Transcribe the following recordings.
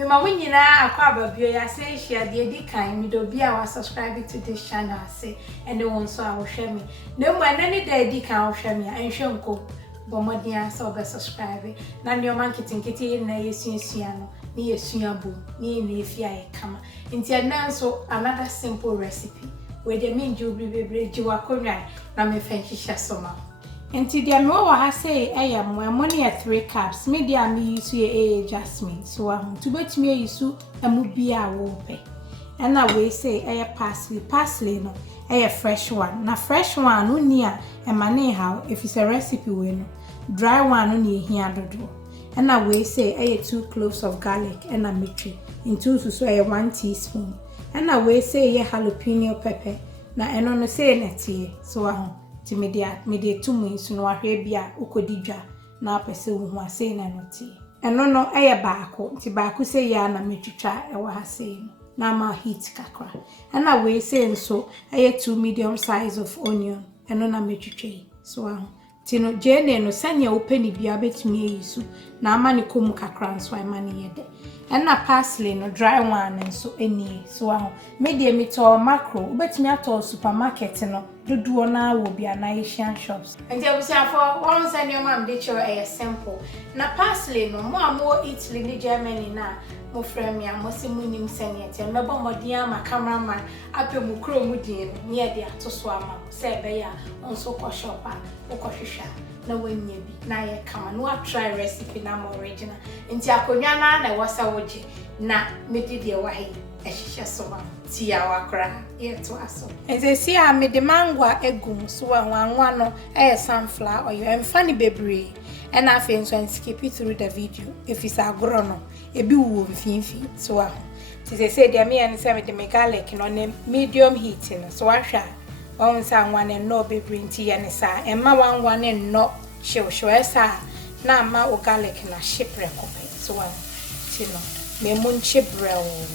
Me ma when you na akwa babio ya say share the edi kan me do bia wa subscribe to this channel say and won so a wo hwe me. Na mo anani da edi kan wo hwe me anhwe nko bomodia so be subscribe. Na ne o man kitinkiti na yesunsua no ni yesua bu ni na efia e kama. Nti na so another simple recipe. We de minju bebre jiwa konwa na me fanhihya soma. Enti dia me wo ha say mo ne 3 cups. Me dia me use jasmine. So to betumi use amu bia wo pe. And na we say parsley no fresh one. Na fresh one no ni a emane how if it's a recipe we no. Dry one no ni ehia dodo. And na we say 2 cloves of garlic and a metri. Into so 1 teaspoon. And na we say jalapeno pepper. Na eno no say netie. So ti media tumu nsu no ahwe bia ukodidwa na apese wo hu ase na no ti eno no baako ti baako se ya na metwitwa e wa ase no na ma heat kakra na we say nso 2 medium size of onion eno na metwitwa so ti no jene no sanya openi bia betumi yisu na ama ne komu kakra nso ama ne yede na parsley no dry one nso eni so media meto macro ubetumi ato supermarket no dodo na wo bia na Asian shops. And you say for one send your mom dey show simple. Na parsley no mo Italy ni Germany na mo frame ya mo simu nim seniate mebo modia ma cameraman apẹ mu kro mu din no ye dey atoso ama say be ya onso ko shop a wo ko hwehwa na wanya bi na ye kama no try recipe na mo original. Nti akonwa na wasa woje na medi de wa hi ehihye soma ti awakra ye to aso eze si a me de mangwa egum so wanwa no sunflower oil emfa ni bebre and afi nso skip it through the video if it's agro no ebi wo mfinfi so ti say dia me and say me de garlic no na medium heat no so ahwa won sa anwa ne no bebre nti ye ne sa emma wanwa ne no hwehwe esa na ma o garlic na shipre kope so ti no me mun chibre o.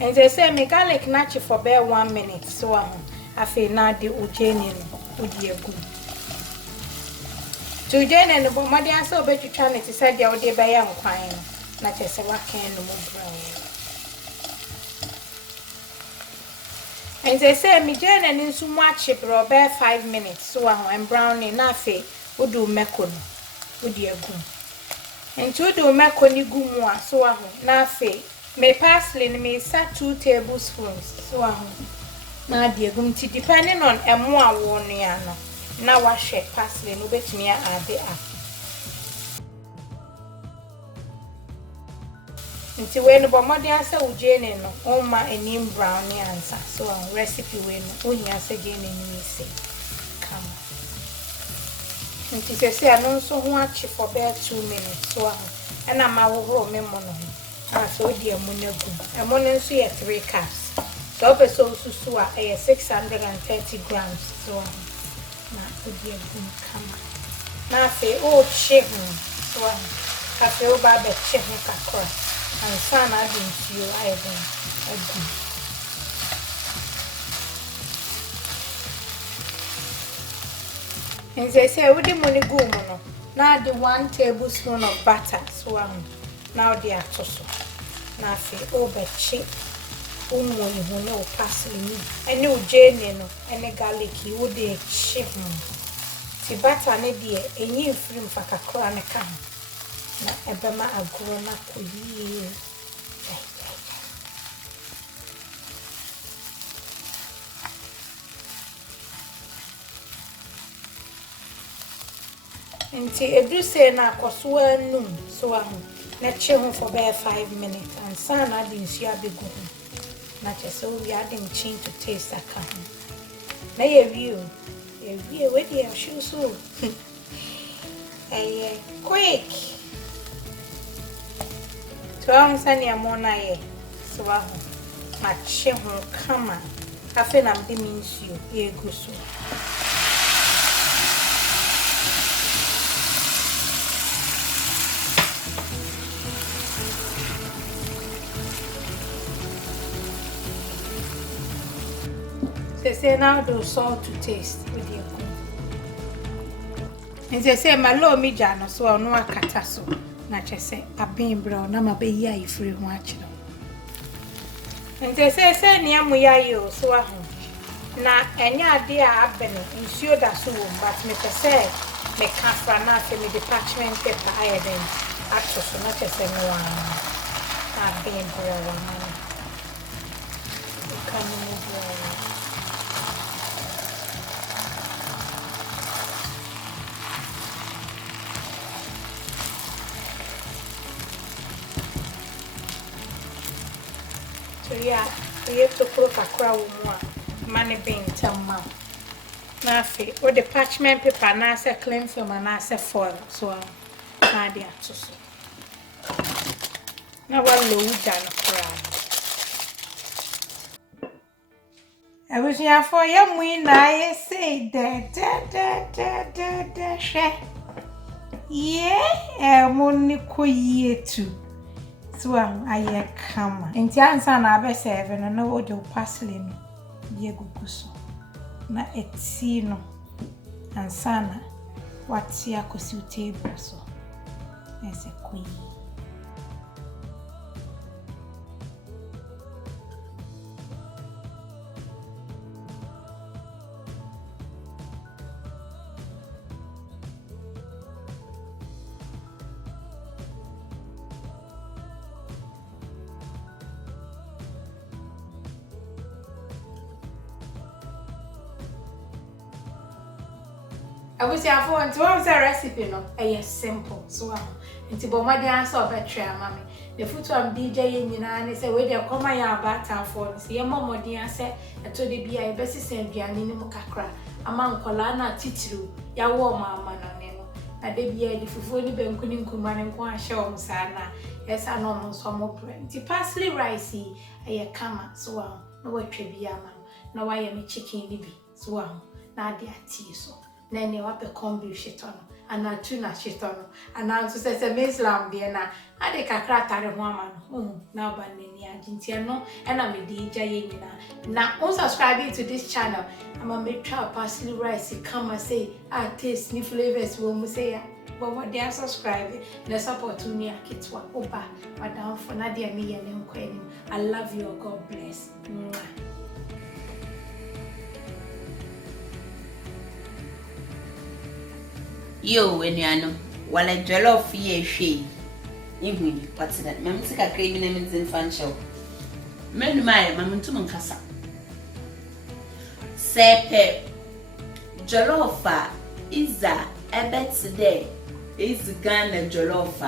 And they say me garlic nachi for bare 1 minute so afi na de ojeni no odi egu to ojeni no bo made asa obetwitwa ne tisa dia odi be ya nkwan no na chese waken no mo brown. And they say me jeni ni nsu mu achi bro bare 5 minutes so and brown ni na afi odu meko no odi egu and to do meko ni gumu a so na afi me parsley ni me sa 2 tablespoons so na de gum ti depending on emo awo no ya no na wa hwe parsley no betumi a ade a nti we no bomode asa ujene no o ma enim brown ni ansa so recipe we no o hia sa gene ni ise kama nti se anu so ho achi for about 2 minutes so na ma wo me mo no so di amunagu amuna nso ye 3 cups so pe so susu a 630 grams so na odi agun kama na fe o chehu so ka fe o ba be chehu kakra and sana di nsuo ayebon agu enze se odi munigu mu no na di 1 tablespoon of butter so now they are toso na fe obechi umu ihu ne o parsley ni ene ojene no ene garlic wo de chi ti butter ne de enyi mfiri mfakakora ne ka na ebema agoro na koyi nti edu se na akoso anum so na chehu for about 5 minutes and sana di nsu abegu na chese we adding chin to taste akahu na ye wie we dey show so quick to am sani amona ye so ma chehu kama afi na mde minsu ye guso They say now do salt to taste with your nti say malo mi ja no so no akata so na che say abin bro na ma be yi ayefiri ho akiro nti say ni amuya yo so aho na enya ade a abene nsuo da so wo but me say me kafra na se me department paper ayeden ato so na che say no abin bro na coming so yeah, we have to put a crowd more money being tamma. Na fe o the parchment paper na say clean film na say foil so na dia to so. Na wa low down crowd. I was here for you when I say da she. Yeah, money ko yetu. So I come. Nti ansa na be serve no wo de parsley no ye gugu so. Na eti no ansa na wati akosi table so. Ese ko I was here for and what was the recipe no? Simple. So nti bomadi answer obetwe amame. The food am DJ nyina ne say we dey come ya about for say momodi answer eto de bia e besi senduane ni mu kakra. Ama nkola na titiru ya wo mama no ne no. Na de bia de fufuo ni benku ni nkuma ne nko ahye o msana. Esa no mo so mo pre. Nti parsley rice kama so no watwe bia ama. Na wa ye me chicken ni bi so na de ati so. Nene wape kombi shitono ana tuna shitono ana so say Islam be na ade kakra tare ho ama no na ba neni agintia no na me di ja ye nyina na subscribe to this channel ama me try parsley rice come say taste ni flavors wo mu say ya but what they subscribe na support me akitwa oba madam for na dia me ye ne nkwani. I love you, God bless. Yo, enuano, wala jollof ye hwe. Ehuni, what's that? Mam sika creme na menzin fan show. Men mai mam ntum nkasa. Sepe jollof iza ebet today. Is Ghana jollof.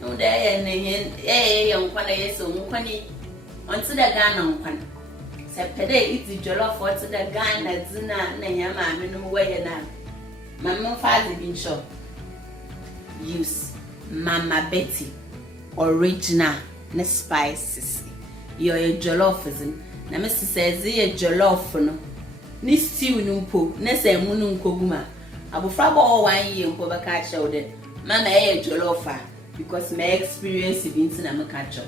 No dey na nkwana yeso nkwani. Onto the Ghana nkwana. Sepe dey is jollof onto the Ghana zina na yama me no we na. Mama father been sure. Use Mama Betty original na spices. Your jollof isn't. Na Mr. says ye jollof no. Ni stew numpo, na say munu nkoguma. Abufra bo 1 year mpo baka chode. Mama jollof because my experience been na maka cho.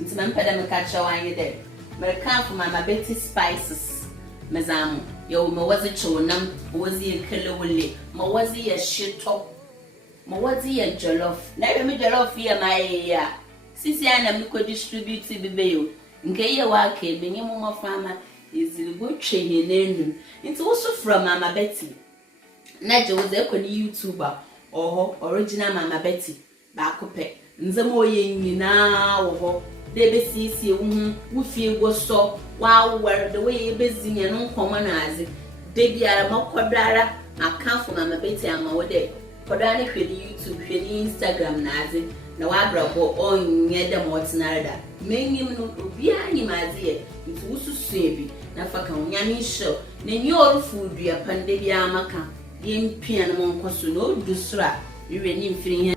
Nti mama pada maka cho 1 year there. Me come for Mama Betty spices. Mezamu. Yo mawazi chonam, mawazi ya kelewele, mawazi ya shito, mawazi ya jollof. Na me jollof ya ya. Sisi ana miko distribute bibeyo. Nke ye wake benye mo mafama iziligo twenye nendum. Nti also from Mama Betty. Na je woze ko ni YouTuber oho original Mama Betty ba kope. Nzemo ye nyina wo debe sisi wo fie go so wow where the way you busy no komo na azi debi ara makodara account for Mama Betty ama wo de kodara ne hwedi YouTube hwedi Instagram na azi na wa brabo onye de motinarda menyim no obi anyi mazi e nti wususu ebi na faka onyame show na nyoru food ya pande bi amaka ye mpia no nkoso no dusura wiwe ni mfiri